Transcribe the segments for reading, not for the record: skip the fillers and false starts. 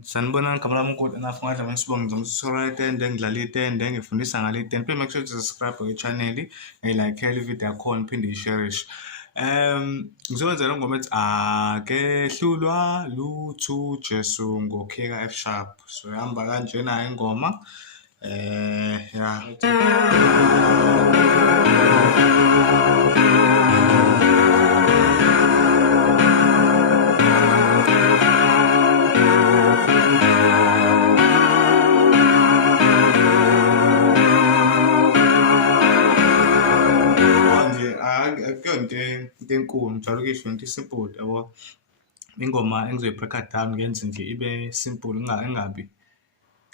Sanibonani igama lami uNkulunkulu nafunga nje sibonga ngizomsura itende ngidlala itende ngifundisa ngale itende phinde make sure subscribe kwi-channel ngiyilike i-video yakhona phinde uyisharishe. Ngizokwenzela ingoma ethi akehlulwa lutho uJesu ngokheka F sharp. So ihamba kanjena ingoma into enkulu njalo ukisho into simple yabo. Ingoma engizoyi-break down ngenze nje ibe simple ingabi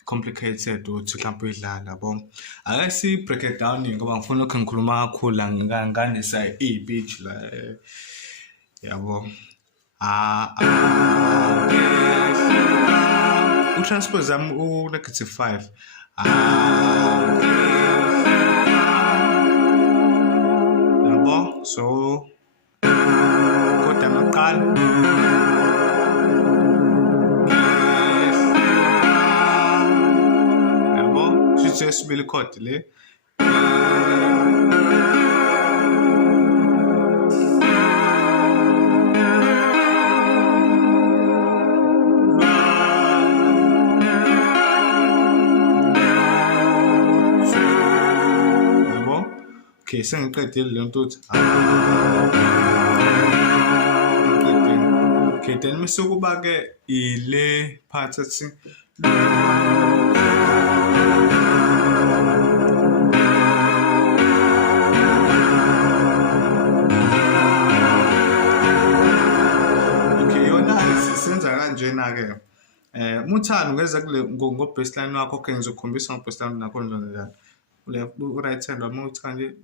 complicated uthi mhlawumbe uyidlala yabo. Ake si-break down ngoba ngifuna ukho ngikhuluma kakhulu nganisa i-pitch la yabo. U-transpose yami u-5. So kodwa maqala yabo sithi sibili chord le okay sengiqedile le nto uthi okay then mase kuba ke ile part ethi okay yona senza kanjena ke muthando ngeza kule ngo baseline wakho okay ngizokhombisa ngo baseline nakho njalo left right hand remote kanje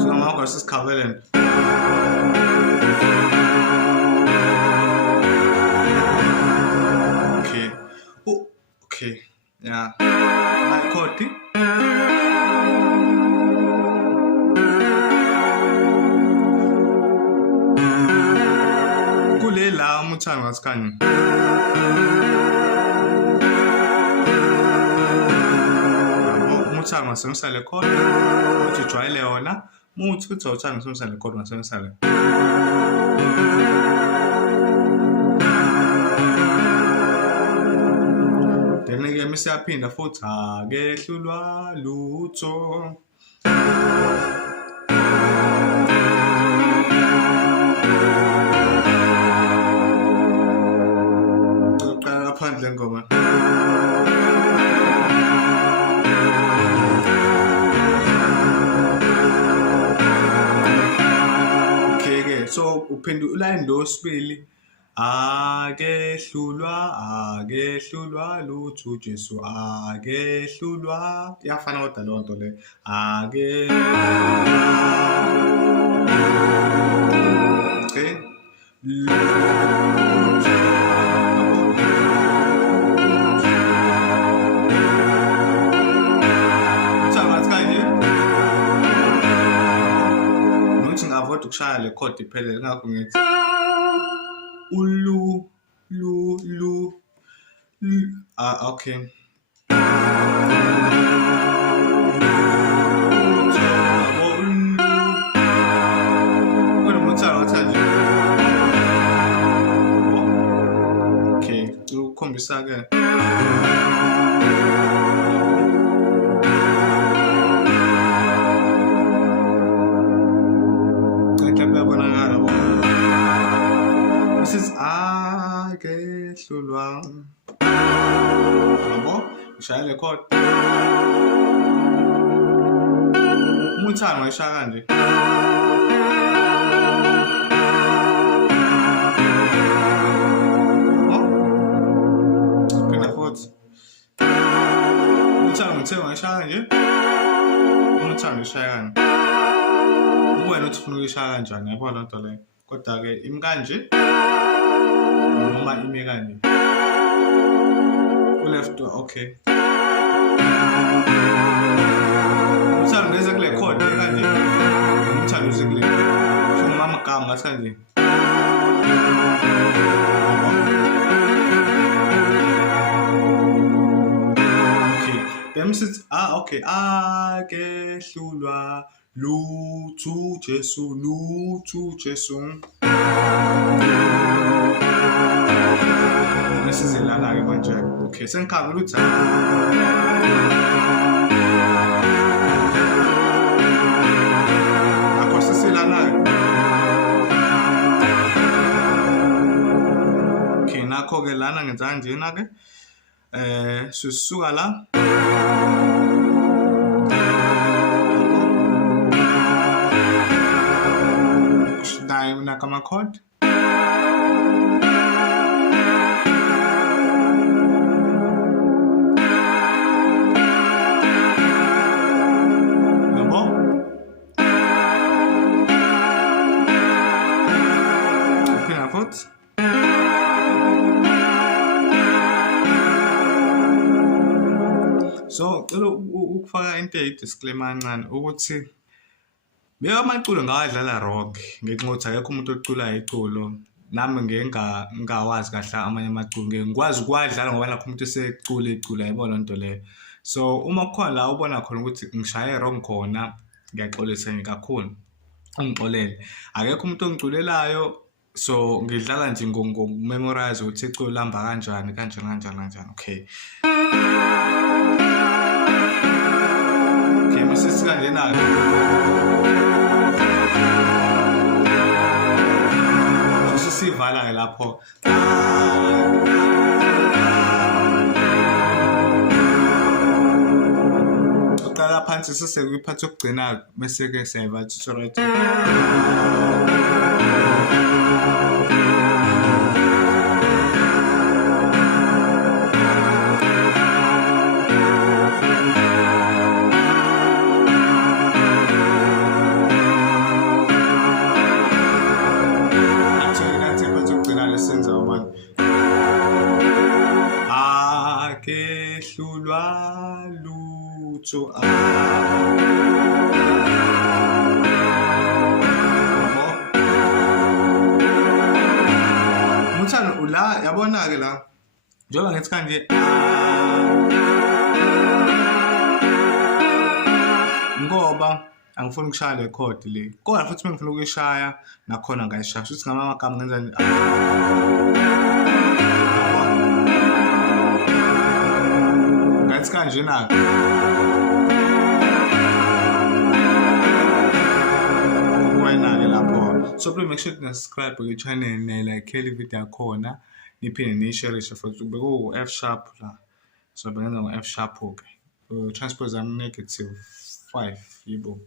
so now this is covenant. Okay. Oh, okay. Yeah. I caught it. La muthando ngasikanye muthando ngasemsale khona uthi ujwayele yona muthi uthi uthando ngasemsale khona ngasemsale then ke misiyaphinda futhi akehlulwa lutho phandle ngoma okay ke so uphinde uline lo sibili akehlulwa lutho uJesu akehlulwa yafana kodwa lo nto le okay ukushaya le chord iphelele ngakho ngithi okay okay ukhombisa ke akehlulwa yabo ushaya le chord umuthando ngishaya kanje phela futhi umuthando ngithenge ngishaya kanje umuthando ngishaya kanje wena uthi ufuna ukuyishaya kanjani yabo loo nto leyo kodwa ke imi kanje noma ime kanje okay. Uthando ngeze kule code kanje. Uthando uze kule. Shoma amagama ngathi kanje. Okay. Then sithi okay. Akehlulwa lutho uJesu, lutho uJesu. Mesizilana-ke manje. Okay, sengikhavile ukuthi akho sisilana-ke. Okay, nakho-ke lana ngenza kanjena-ke. Sisuka la. Naka ama-code. So, ukufaka into disclaimer kancane ukuthi beka amaculo ngawadlala rock ngenxa ukuthi akekho umuntu oculayo iculo nami ngingawazi kahle amanye amaculo ngikwazi ukwadlala ngoba nakho umuntu esecula iculo yabona into leyo. So uma kukhona la ubona khona ukuthi ngishaye wrong khona ngiyaxolisa kakhulu ungixolele. Akekho umuntu ongiculelayo so ngidlala nje ngomemorize ukuthi iculo lihamba kanjani kanjani. Okay. Okay, masisi kanjena-ke. Sivala-ke lapho. Uqala phansi sisekuyiphathi yokugcina bese-ke siyayiva tutorial. Akehlulwa lutho Muthando ula yabona-ke la njengoba ngithi kanje ngoba angifuni ukushaya le code le kodwa futhi mengifuna ukuyishaya nakhona ngayishaya futhi ngama amagama ngenza ngathi kanjena-ke wena-ke lapho. So please make sure to subscribe to channel like video yakhona niphinde niyisharishe futhi beku F sharp la. So bengenza ngo F sharp okay. Transpose am -5 yibo.